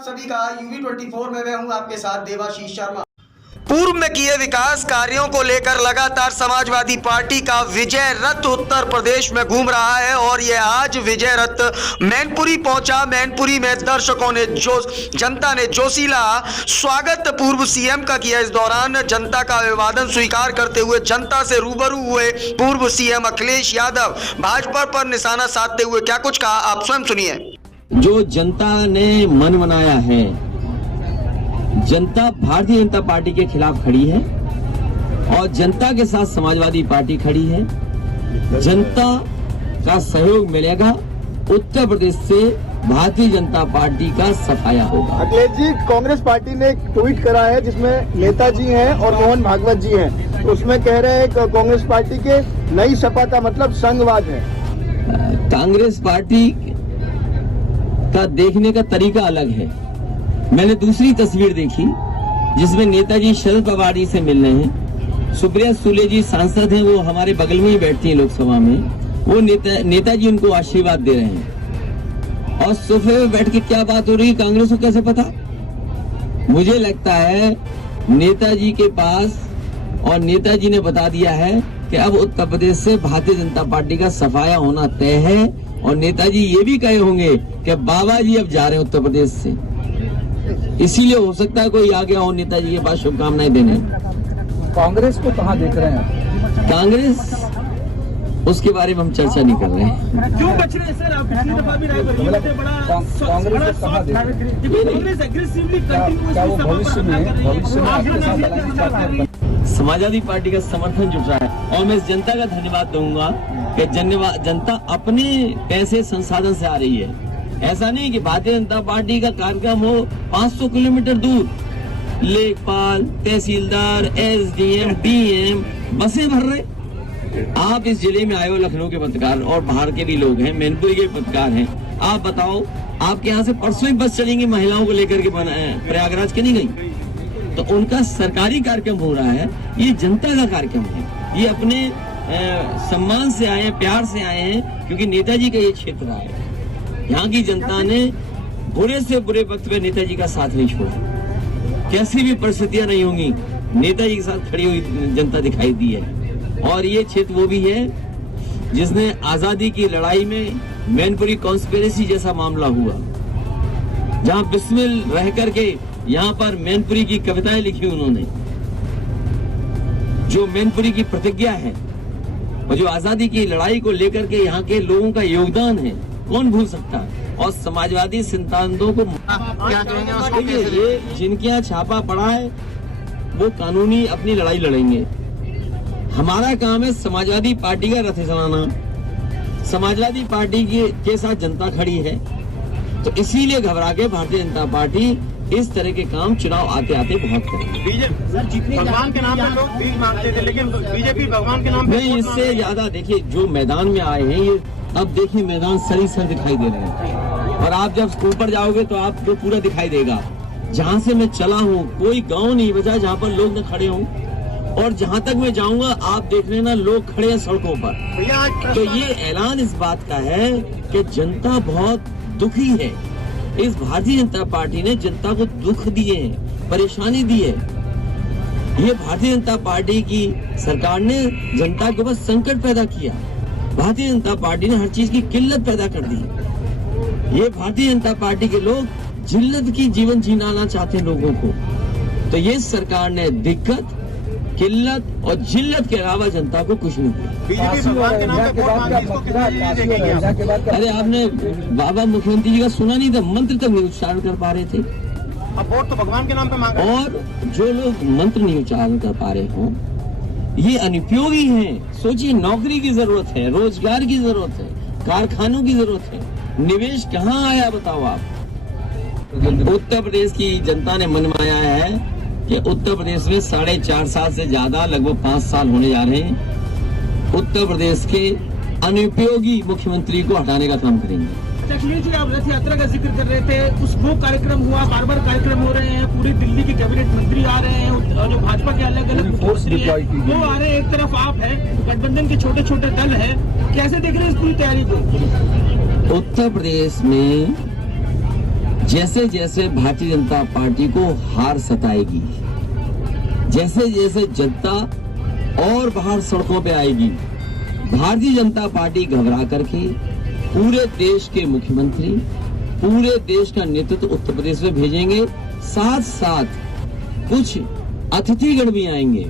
आप सभी का UV24 में मैं हूं आपके साथ देवाशीष शर्मा। पूर्व में किए विकास कार्यों को लेकर लगातार समाजवादी पार्टी का विजय रथ उत्तर प्रदेश में घूम रहा है और यह आज विजय रथ मैनपुरी पहुंचा। मैनपुरी में दर्शकों ने जनता ने जोशीला स्वागत पूर्व सीएम का किया। इस दौरान जनता का अभिवादन स्वीकार करते हुए जनता से रूबरू हुए पूर्व सीएम अखिलेश यादव भाजपा पर निशाना साधते हुए क्या कुछ कहा, आप स्वयं सुनिए। जो जनता ने मन बनाया है, जनता भारतीय जनता पार्टी के खिलाफ खड़ी है और जनता के साथ समाजवादी पार्टी खड़ी है। जनता का सहयोग मिलेगा, उत्तर प्रदेश से भारतीय जनता पार्टी का सफाया होगा। अखिलेश जी, कांग्रेस पार्टी ने एक ट्वीट करा है जिसमें नेताजी हैं और मोहन भागवत जी हैं, तो उसमें कह रहे हैं कि कांग्रेस पार्टी के नई सपा का मतलब संघवाद है। कांग्रेस पार्टी का देखने का तरीका अलग है। मैंने दूसरी तस्वीर देखी जिसमें नेताजी शरद पवार जी से मिल रहे हैं। सुप्रिया सुले जी सांसद हैं, वो हमारे बगल में ही बैठती हैं लोकसभा में। वो नेताजी उनको आशीर्वाद दे रहे हैं और सोफे में बैठ के क्या बात हो रही है कांग्रेस को कैसे पता? मुझे लगता है नेताजी के पास, और नेताजी ने बता दिया है कि अब उत्तर प्रदेश से भारतीय जनता पार्टी का सफाया होना तय है। और नेताजी ये भी कहे होंगे कि बाबा जी अब जा रहे हैं उत्तर प्रदेश से, इसीलिए हो सकता है कोई आ गया हो नेताजी के पास शुभकामनाएं देने। कांग्रेस को कहाँ देख रहे हैं? कांग्रेस, उसके बारे में हम चर्चा नहीं कर रहे हैं। क्यों बच रहे हैं सर? आप पिछली दफा भी रायबरेली में थे, बड़ा कांग्रेस एग्रेसिवली समाजवादी पार्टी का समर्थन जुट रहा है और मैं इस जनता का धन्यवाद दूंगा कि जनता अपने पैसे संसाधन से आ रही है। ऐसा नहीं कि भारतीय जनता पार्टी का कार्यक्रम हो 500 किलोमीटर दूर, लेखपाल, तहसीलदार, SDM, DM बसें भर रहे। आप इस जिले में आए हो, लखनऊ के पत्रकार और बाहर के भी लोग हैं, मैनपुरी के पत्रकार हैं। आप बताओ, आपके यहाँ से परसों ही बस चलेंगी महिलाओं को लेकर के प्रयागराज के नहीं गई? तो उनका सरकारी कार्यक्रम हो रहा है, ये जनता का कार्यक्रम है। ये अपने सम्मान से आए हैं, प्यार से आए हैं, क्योंकि नेताजी का ये क्षेत्र है। यहाँ की जनता ने बुरे से बुरे वक्त में नेताजी का साथ नहीं छोड़ा। कैसी भी परिस्थितियां नहीं होंगी, नेताजी के साथ खड़ी हुई जनता दिखाई दी है। और ये क्षेत्र वो भी है जिसने आजादी की लड़ाई में मैनपुरी कॉन्स्पिरेसी जैसा मामला हुआ, जहां बिस्मिल रह करके यहाँ पर मैनपुरी की कविताएं लिखी उन्होंने। जो मैनपुरी की प्रतिज्ञा है और जो आजादी की लड़ाई को लेकर के यहाँ के लोगों का योगदान है, कौन भूल सकता है? और समाजवादी सिद्धांतों को क्या कहेंगे उसको? ये जिनके यहाँ छापा पड़ा है वो कानूनी अपनी लड़ाई लड़ेंगे। हमारा काम है समाजवादी पार्टी का रथ चलाना। समाजवादी पार्टी के साथ जनता खड़ी है, तो इसीलिए घबरा के भारतीय जनता पार्टी इस तरह के काम चुनाव आते आते बहुत करेगी। भगवान के नाम पे लोग भीख मांगते थे, लेकिन बीजेपी भगवान के नाम पे नहीं, इससे ज्यादा देखिए जो मैदान में आए हैं, ये अब देखिए मैदान सर दिखाई दे रहे हैं। और आप जब ऊपर जाओगे तो आपको पूरा दिखाई देगा। जहाँ से मैं चला हूँ कोई गांव नहीं बचा जहाँ पर लोग न खड़े हों, और जहाँ तक मैं जाऊंगा आप देख लेना लोग खड़े हैं सड़कों पर। तो ये ऐलान इस बात का है कि जनता बहुत दुखी है। इस भारतीय जनता पार्टी ने जनता को दुख दिए हैं, परेशानी दी है। ये भारतीय जनता पार्टी की सरकार ने जनता के ऊपर संकट पैदा किया। भारतीय जनता पार्टी ने हर चीज की किल्लत पैदा कर दी। ये भारतीय जनता पार्टी के लोग जिल्लत की जीवन जीना चाहते हैं लोगों को। तो ये सरकार ने दिक्कत, किल्लत और जिल्लत के अलावा जनता को कुछ नहीं दिया। अरे आपने बाबा मुख्यमंत्री जी का सुना नहीं था? मंत्र तक नहीं उच्चारण कर पा रहे थे। अब वोट तो भगवान के नाम पे मांग रहे हैं। और जो लोग मंत्र नहीं उच्चारण कर पा रहे हो, ये अनुपयोगी हैं। सोचिए, नौकरी की जरूरत है, रोजगार की जरूरत है, कारखानों की जरूरत है, निवेश कहाँ आया बताओ आप? उत्तर प्रदेश की जनता ने मनमाया है कि उत्तर प्रदेश में 4.5 साल से ज्यादा, लगभग 5 साल होने जा रहे हैं, उत्तर प्रदेश के अनुपयोगी मुख्यमंत्री को हटाने का काम करेंगे। अखिलेश जी, आप रथ यात्रा का जिक्र कर रहे थे, वो कार्यक्रम हुआ, बार बार कार्यक्रम हो रहे हैं, पूरी दिल्ली के कैबिनेट मंत्री आ रहे हैं, और जो भाजपा के अलग अलग मुख्यमंत्री हैं वो आ रहे हैं। एक तरफ आप है, गठबंधन के छोटे छोटे दल है, कैसे देख रहे हैं इस पूरी तैयारी को? उत्तर प्रदेश में जैसे जैसे भारतीय जनता पार्टी को हार सताएगी, जैसे जैसे जनता और बाहर सड़कों पे आएगी, भारतीय जनता पार्टी घबरा करके पूरे देश के मुख्यमंत्री, पूरे देश का नेतृत्व उत्तर प्रदेश में भेजेंगे। साथ साथ कुछ अतिथिगण भी आएंगे,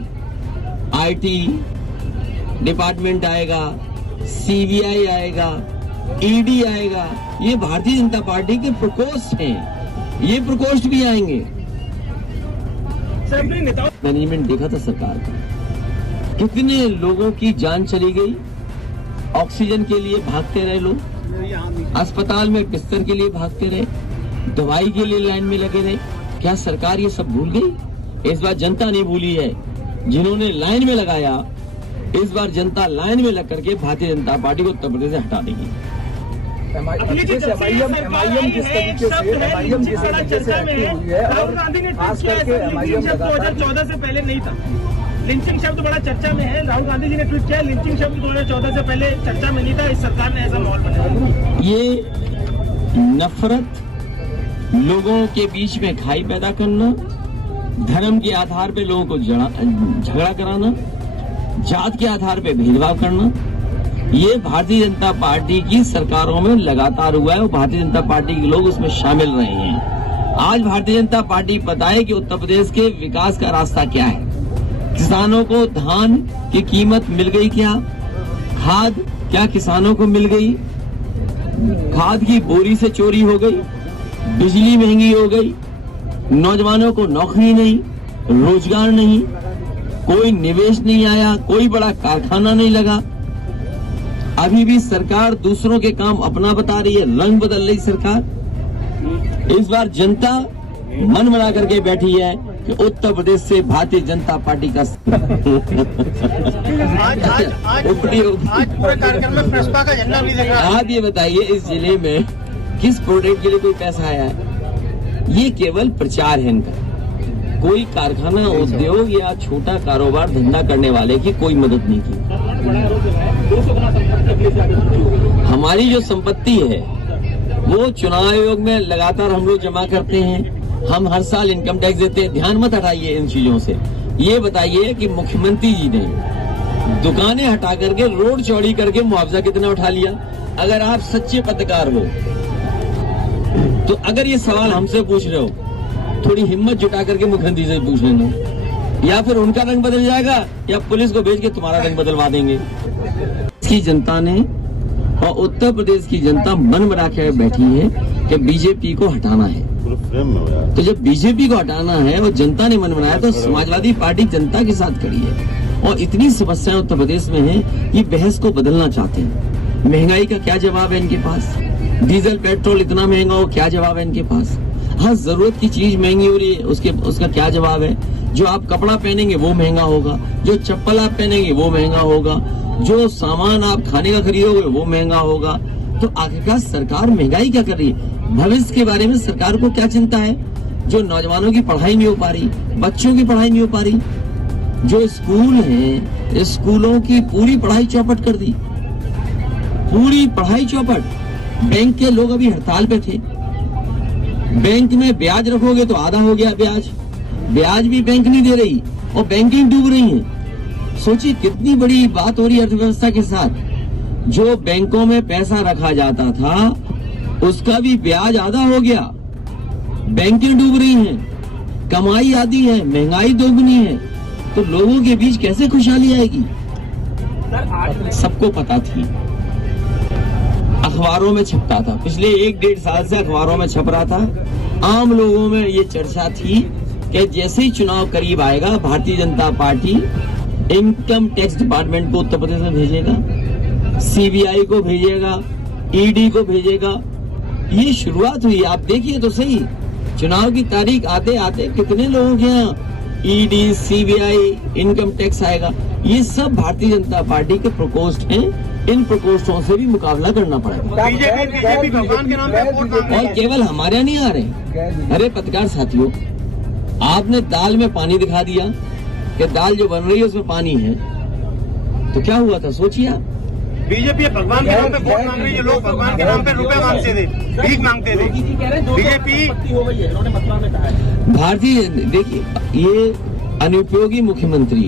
आईटी डिपार्टमेंट आएगा, सीबीआई आएगा, ईडी आएगा। ये भारतीय जनता पार्टी के प्रकोष्ठ हैं, ये प्रकोष्ठ भी आएंगे। मैनेजमेंट देखा था सरकार का, कितने लोगों की जान चली गई, ऑक्सीजन के लिए भागते रहे लोग, अस्पताल में बिस्तर के लिए भागते रहे, दवाई के लिए लाइन में लगे रहे। क्या सरकार ये सब भूल गई? इस बार जनता नहीं भूली है। जिन्होंने लाइन में लगाया, इस बार जनता लाइन में लग करके भारतीय जनता पार्टी को उत्तर प्रदेश से हटा देगी। एमआईएम जिस तरीके से एक्टिव हुई है और खास करके एमआईएम 2014 से पहले नहीं था। लिंचिंग शब्द बड़ा चर्चा में है। राहुल गांधी जी ने ट्वीट किया, लिंचिंग शब्द 2014 से पहले चर्चा में नहीं था। इस सरकार ने ऐसा माहौल बनाया। ये नफरत, लोगों के बीच में खाई पैदा करना, धर्म के आधार पे लोगों को झगड़ा कराना, जात के आधार पे भेदभाव करना, ये भारतीय जनता पार्टी की सरकारों में लगातार हुआ है और भारतीय जनता पार्टी के लोग उसमें शामिल रहे हैं। आज भारतीय जनता पार्टी बताए कि उत्तर प्रदेश के विकास का रास्ता क्या है। किसानों को धान की कीमत मिल गई क्या? खाद क्या किसानों को मिल गई? खाद की बोरी से चोरी हो गई, बिजली महंगी हो गई, नौजवानों को नौकरी नहीं, रोजगार नहीं, कोई निवेश नहीं आया, कोई बड़ा कारखाना नहीं लगा। अभी भी सरकार दूसरों के काम अपना बता रही है, रंग बदल रही सरकार। इस बार जनता मन बना करके बैठी है कि उत्तर प्रदेश से भारतीय जनता पार्टी का आज पूरे कार्यक्रम में प्रस्ताव का झंडा नहीं लगा। आप ये बताइए, इस जिले में किस प्रोडक्ट के लिए कोई पैसा आया है? ये केवल प्रचार है इनका। कोई कारखाना, उद्योग या छोटा कारोबार धंधा करने वाले की कोई मदद नहीं की। हमारी जो संपत्ति है वो चुनाव आयोग में लगातार हम लोग जमा करते हैं। हम हर साल इनकम टैक्स देते हैं। ध्यान मत हटाइए इन चीजों से। ये बताइए कि मुख्यमंत्री जी ने दुकानें हटा करके रोड चौड़ी करके मुआवजा कितना उठा लिया? अगर आप सच्चे पत्रकार हो तो अगर ये सवाल हमसे पूछ रहे हो, थोड़ी हिम्मत जुटा करके मुख्यमंत्री से पूछ लेना, या फिर उनका रंग बदल जाएगा या पुलिस को भेज के तुम्हारा रंग बदलवा देंगे। इसकी जनता ने और उत्तर प्रदेश की जनता मन बना के बैठी है कि बीजेपी को हटाना है। तो जब बीजेपी को हटाना है और जनता ने मन बनाया, तो समाजवादी पार्टी जनता के साथ खड़ी है। और इतनी समस्याएं उत्तर प्रदेश में है, ये बहस को बदलना चाहते हैं। महंगाई का क्या जवाब है इनके पास? डीजल पेट्रोल इतना महंगा हो, क्या जवाब है इनके पास? हर जरूरत की चीज महंगी हो रही है, उसका क्या जवाब है? जो आप कपड़ा पहनेंगे वो महंगा होगा, जो चप्पल आप पहनेंगे वो महंगा होगा, जो सामान आप खाने का खरीदोगे वो महंगा होगा। तो आखिरकार सरकार महंगाई क्या कर रही है? भविष्य के बारे में सरकार को क्या चिंता है? जो नौजवानों की पढ़ाई नहीं हो पा रही, बच्चों की पढ़ाई नहीं हो पा रही, जो स्कूल हैं, स्कूलों की पूरी पढ़ाई चौपट कर दी, पूरी पढ़ाई चौपट। बैंक के लोग अभी हड़ताल पे थे। बैंक में ब्याज रखोगे तो आधा हो गया ब्याज भी बैंक नहीं दे रही और बैंकिंग डूब रही है। सोचिए कितनी बड़ी बात हो रही है अर्थव्यवस्था के साथ। जो बैंकों में पैसा रखा जाता था उसका भी ब्याज आधा हो गया, बैंकें डूब रही हैं, कमाई आधी है, महंगाई दोगुनी है। तो लोगों के बीच कैसे खुशहाली आएगी? सबको पता थी, अखबारों में छपता था, पिछले 1-1.5 साल से अखबारों में छप रहा था। आम लोगों में ये चर्चा थी कि जैसे ही चुनाव करीब आएगा, Bharatiya Janata party income tax department को उत्तर प्रदेश में भेजेगा, सीबीआई को भेजेगा, ईडी को भेजेगा। ये शुरुआत हुई। आप देखिए तो सही, चुनाव की तारीख आते आते कितने लोगों के यहाँ ईडी, सीबीआई, इनकम टैक्स आएगा। ये सब भारतीय जनता पार्टी के प्रकोष्ठ हैं। इन प्रकोष्ठों से भी मुकाबला करना पड़ेगा। बीजेपी भगवान के नाम पे वोट मांग रही है। और केवल हमारे यहाँ नहीं आ रहे। अरे पत्रकार साथियों, आपने दाल में पानी दिखा दिया कि दाल जो बन रही है उसमें पानी है, तो क्या हुआ था सोचिए आप। बीजेपी भगवान के नाम पे वोट मांग रही है, लोग भगवान के नाम पे रुपए मांगते थे, भीख मांगते थे। योगी जी कह रहे हैं बीजेपी हो गई है, उन्होंने मथुरा में कहा है। भारतीय, देखिए ये अनुपयोगी मुख्यमंत्री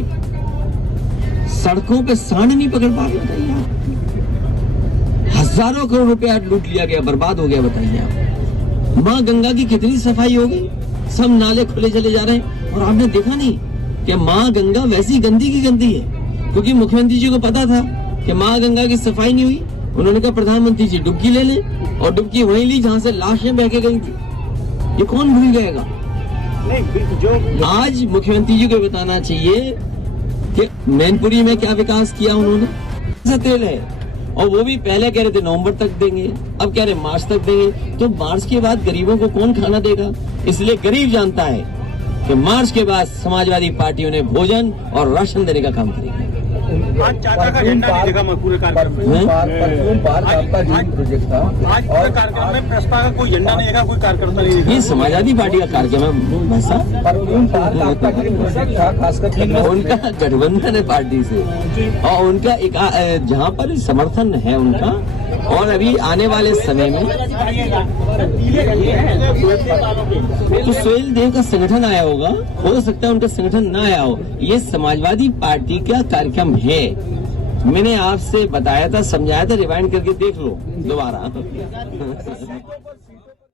सड़कों पे सांड नहीं पकड़ पा रहे, बताइए आप। हजारों करोड़ रुपया लूट लिया गया, बर्बाद हो गया, बताइए आप। माँ गंगा की कितनी सफाई हो गई, सब नाले खुले चले जा रहे हैं। और आपने देखा नहीं कि माँ गंगा वैसी गंदी की गंदी है, क्योंकि मुख्यमंत्री जी को पता था कि माँ गंगा की सफाई नहीं हुई। उन्होंने कहा प्रधानमंत्री जी डुबकी ले लें, और डुबकी वहीं ली जहां से लाशें बह के गई थी। ये कौन भूल जाएगा? नहीं, जो आज मुख्यमंत्री जी को बताना चाहिए कि मैनपुरी में क्या विकास किया उन्होंने। से तेल है, और वो भी पहले कह रहे थे नवंबर तक देंगे, अब कह रहे मार्च तक देंगे। तो मार्च के बाद गरीबों को कौन खाना देगा? इसलिए गरीब जानता है कि मार्च के बाद समाजवादी पार्टी उन्हें भोजन और राशन देने का काम करेगी। आज चाचा का झंडा नहीं दिखा पूरे कार्यक्रम में। आज पूरे कार्यक्रम में प्रस्ताव का कोई झंडा नहीं दिखा, कोई कार्यकर्ता नहीं दिखा। ये समाजवादी पार्टी का कार्यक्रम है वैसा, उनका गठबंधन है पार्टी से, और उनका एक जहाँ पर समर्थन है उनका। और अभी आने वाले समय में तो सोहेल देव का संगठन आया होगा, हो सकता है उनका संगठन ना आया हो। ये समाजवादी पार्टी का कार्यक्रम है, मैंने आपसे बताया था, समझाया था, रिवाइंड करके देख लो दोबारा।